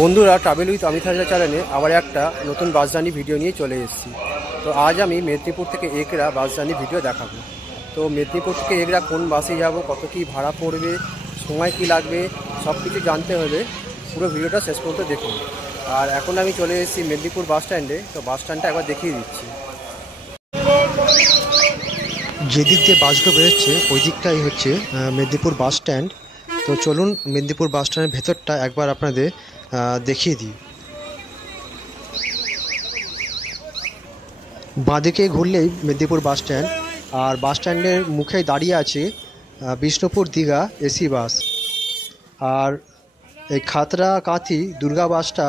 বন্ধুরা, travel with Amit হাজরা চ্যানেলে আবার একটা নতুন বাস জার্নি ভিডিও নিয়ে চলে এসেছি। তো আজ আমি মেদিনীপুর থেকে এগরা বাস জার্নি ভিডিও দেখাবো। তো মেদিনীপুর থেকে এগরা কোন বাসে যাব, কত কী ভাড়া পড়বে, সময় কি লাগবে, সব কিছু জানতে হলে পুরো ভিডিওটা শেষ পর্যন্ত দেখুন। আর এখন আমি চলে এসেছি মেদিনীপুর বাস স্ট্যান্ডে। তো বাস স্ট্যান্ডটা একবার দেখিয়ে দিচ্ছি। যেদিক দিয়ে বাসগুলো বেরোচ্ছে ওই দিকটাই হচ্ছে মেদিনীপুর বাস স্ট্যান্ড। তো চলুন মেদিনীপুর বাস স্ট্যান্ডের ভেতরটা একবার আপনাদের দেখিয়ে দিই। বাঁদিকে ঘুরলেই মেদিনীপুর বাস স্ট্যান্ড, আর বাস স্ট্যান্ডের মুখে দাঁড়িয়ে আছে বিষ্ণুপুর দীঘা এসি বাস। আর এই খাতড়া কাঁথি দুর্গা বাসটা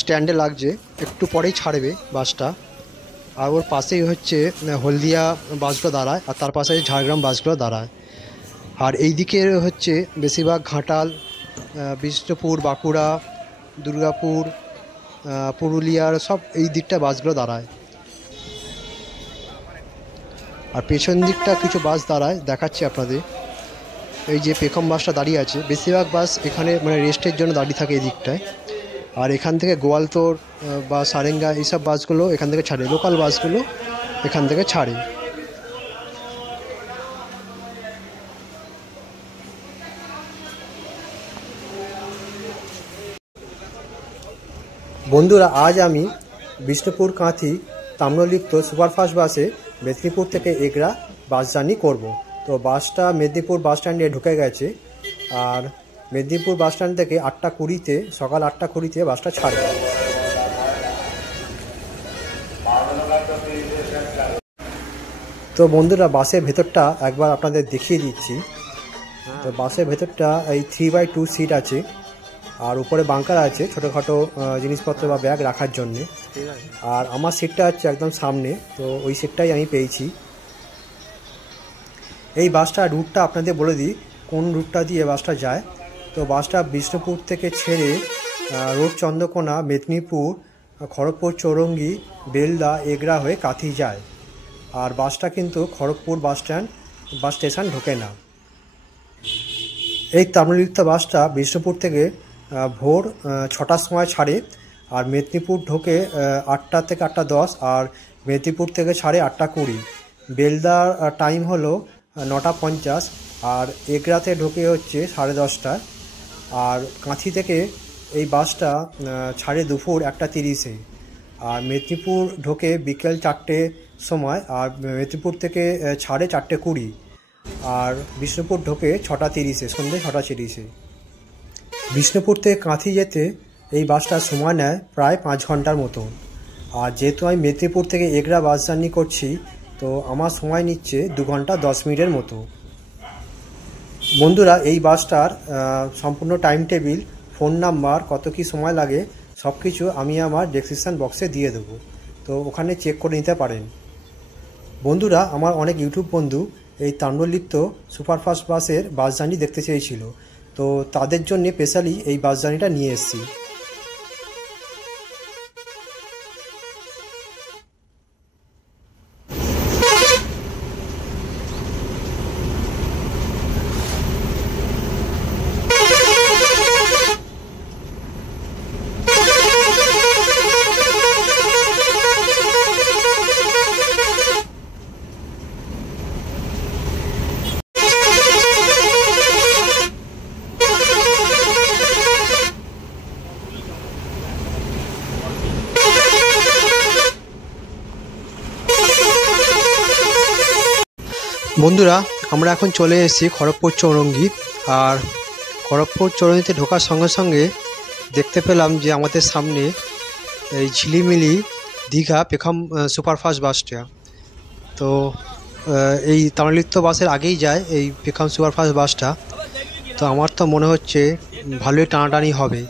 স্ট্যান্ডে লাগছে, একটু পরেই ছাড়বে বাসটা। আর ওর পাশেই হচ্ছে হলদিয়া বাসগুলো দাঁড়ায়, আর তার পাশে ঝাড়গ্রাম বাসগুলো দাঁড়ায়। আর এই দিকে হচ্ছে বেশিরভাগ ঘাটাল, বিষ্ণুপুর, বাঁকুড়া, দুর্গাপুর, পুরুলিয়ার সব এই দিকটা বাসগুলো দাঁড়ায়। আর পেছন দিকটা কিছু বাস দাঁড়ায়, দেখাচ্ছি আপনাদের। এই যে পেখম বাসটা দাঁড়িয়ে আছে, বেশিরভাগ বাস এখানে মানে রেস্টের জন্য দাঁড়িয়ে থাকে এই দিকটায়। আর এখান থেকে গোয়ালতোড় বা সারেঙ্গা এইসব বাসগুলো এখান থেকে ছাড়ে, লোকাল বাসগুলো এখান থেকে ছাড়ে। বন্ধুরা, আজ আমি বিষ্ণুপুর কাঁথি তাম্রলিপ্ত সুপারফাস্ট বাসে মেদিনীপুর থেকে এগরা বাস জার্নি করব। তো বাসটা মেদিনীপুর বাস স্ট্যান্ডে ঢুকে গেছে। আর মেদিনীপুর বাস স্ট্যান্ড থেকে 8:20-তে, সকাল 8:20-তে বাসটা ছাড়বে। তো বন্ধুরা, বাসের ভেতরটা একবার আপনাদের দেখিয়ে দিচ্ছি। তো বাসের ভেতরটা এই 3x2 সিট আছে, আর উপরে বাঙ্কার আছে ছোটোখাটো জিনিসপত্র বা ব্যাগ রাখার জন্যে। আর আমার সিটটা হচ্ছে একদম সামনে, তো ওই সিটটাই আমি পেয়েছি। এই বাসটা রুটটা আপনাদের বলে দিই, কোন রুটটা দিয়ে বাসটা যায়। তো বাসটা বিষ্ণুপুর থেকে ছেড়ে রোড চন্দ্রকোনা, মেদিনীপুর, খড়গপুর, চৌরঙ্গি, বেলদা, এগরা হয়ে কাঁথি যায়। আর বাসটা কিন্তু খড়গপুর বাস স্টেশন ঢোকে না। এই তাম্রলিপ্ত বাসটা বিষ্ণুপুর থেকে ভোর 6টার সময় ছাড়ে, আর মেদিনীপুর ঢোকে 8টা থেকে 8:10, আর মেদিনীপুর থেকে ছাড়ে 8:20। বেলদার টাইম হলো 9:50, আর এগরাতে ঢোকে হচ্ছে 10:30টায়। আর কাঁথি থেকে এই বাসটা ছাড়ে দুপুর 1:30-এ। আর মেদিনীপুর ঢোকে বিকেল 4টের সময়, আর মেদিনীপুর থেকে ছাড়ে 4:20। আর বিষ্ণুপুর ঢোকে 6:30-এ, সন্ধ্যে 6:30-এ। বিষ্ণুপুর থেকে কাঁথি যেতে এই বাসটা সময় নেয় প্রায় 5 ঘন্টার মতো। আর যেহেতু আমি মেদিনীপুর থেকে এগরা বাস জার্নি করছি, তো আমার সময় নিচ্ছে 2 ঘন্টা 10 মিনিটের মতো। বন্ধুরা, এই বাসটার সম্পূর্ণ টাইম টেবিল, ফোন নাম্বার, কত কী সময় লাগে সব কিছু আমি আমার ডেসক্রিপশান বক্সে দিয়ে দেবো, তো ওখানে চেক করে নিতে পারেন। বন্ধুরা, আমার অনেক ইউটিউব বন্ধু এই তাম্রলিপ্ত সুপারফাস্ট বাসের বাস জার্নি দেখতে চেয়েছিল, তো তাদের জন্য স্পেশালি এই বাস জার্নিটা নিয়ে এসেছি। বন্ধুরা, আমরা এখন চলে এসেছি খড়গপুর চৌরঙ্গি। আর খড়গপুর চৌরঙ্গিতে ঢোকার সঙ্গে সঙ্গে দেখতে পেলাম যে আমাদের সামনে এই ঝিলিমিলি দীঘা পেখম সুপারফাস্ট বাসটা। তো এই তাম্রলিপ্ত বাসের আগেই যায় এই পেখম সুপারফাস্ট বাসটা। তো আমার তো মনে হচ্ছে ভালোই টানাটানি হবে।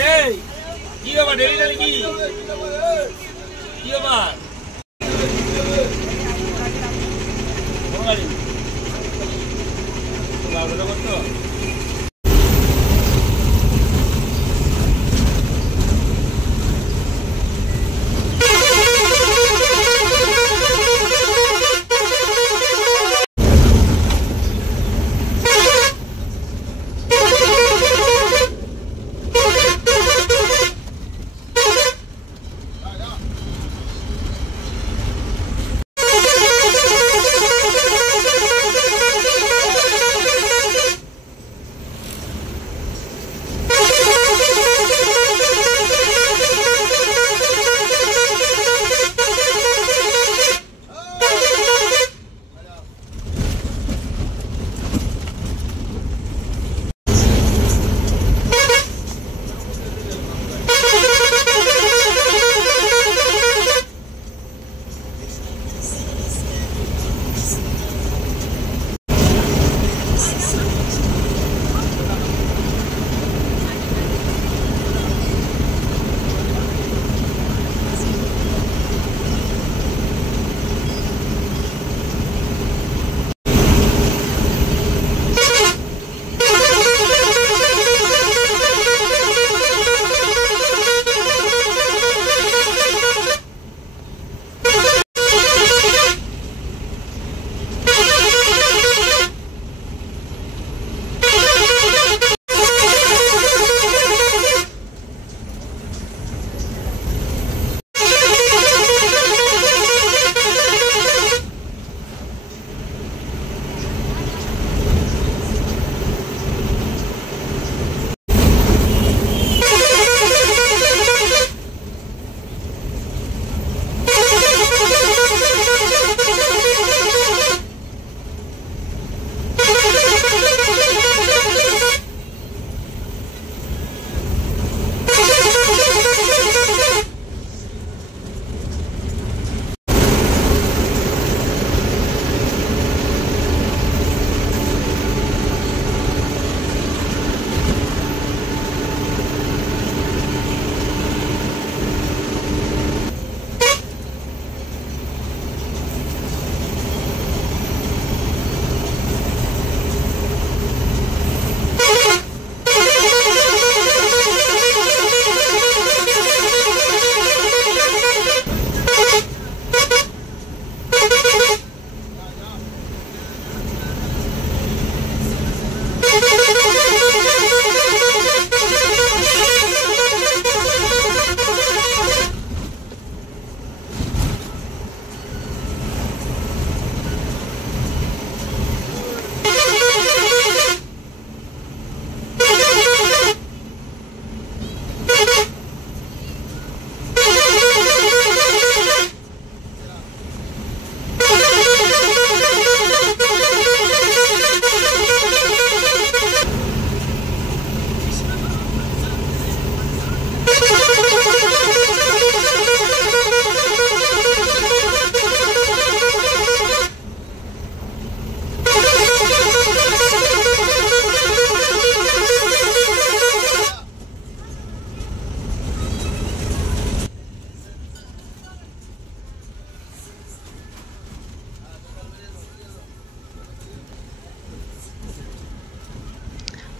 রে কি ব্যাপার ডেলি ডেলি কি কি ব্যাপার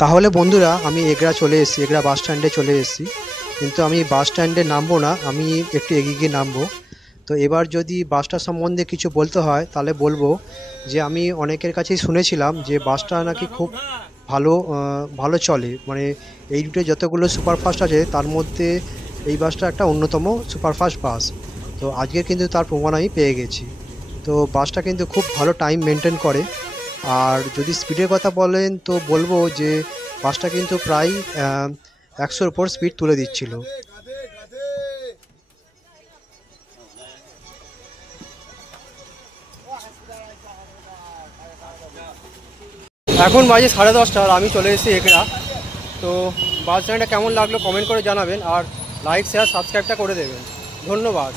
তাহলে বন্ধুরা আমি এগরা চলে এসেছি, এগরা বাস স্ট্যান্ডে চলে এসেছি, কিন্তু আমি বাস স্ট্যান্ডে নামবো না, আমি একটু এগিয়ে গিয়ে নামবো। তো এবার যদি বাসটা সম্বন্ধে কিছু বলতে হয় তাহলে বলবো যে আমি অনেকের কাছেই শুনেছিলাম যে বাসটা নাকি খুব ভালো চলে, মানে এই রুটে যতগুলো সুপারফাস্ট আছে তার মধ্যে এই বাসটা একটা অন্যতম সুপারফাস্ট বাস। তো আজকে কিন্তু তার প্রমাণ আমি পেয়ে গেছি। তো বাসটা কিন্তু খুব ভালো টাইম মেনটেন করে। আর যদি স্পিডের কথা বলেন তো বলবো যে বাসটা কিন্তু প্রায় 100-র উপর স্পিড তুলে দিচ্ছিল। এখন বাজে 10:30 আর আমি চলে এসেছি এগরা। তো বাস জার্নিটা কেমন লাগলো কমেন্ট করে জানাবেন, আর লাইক শেয়ার সাবস্ক্রাইবটা করে দেবেন। ধন্যবাদ।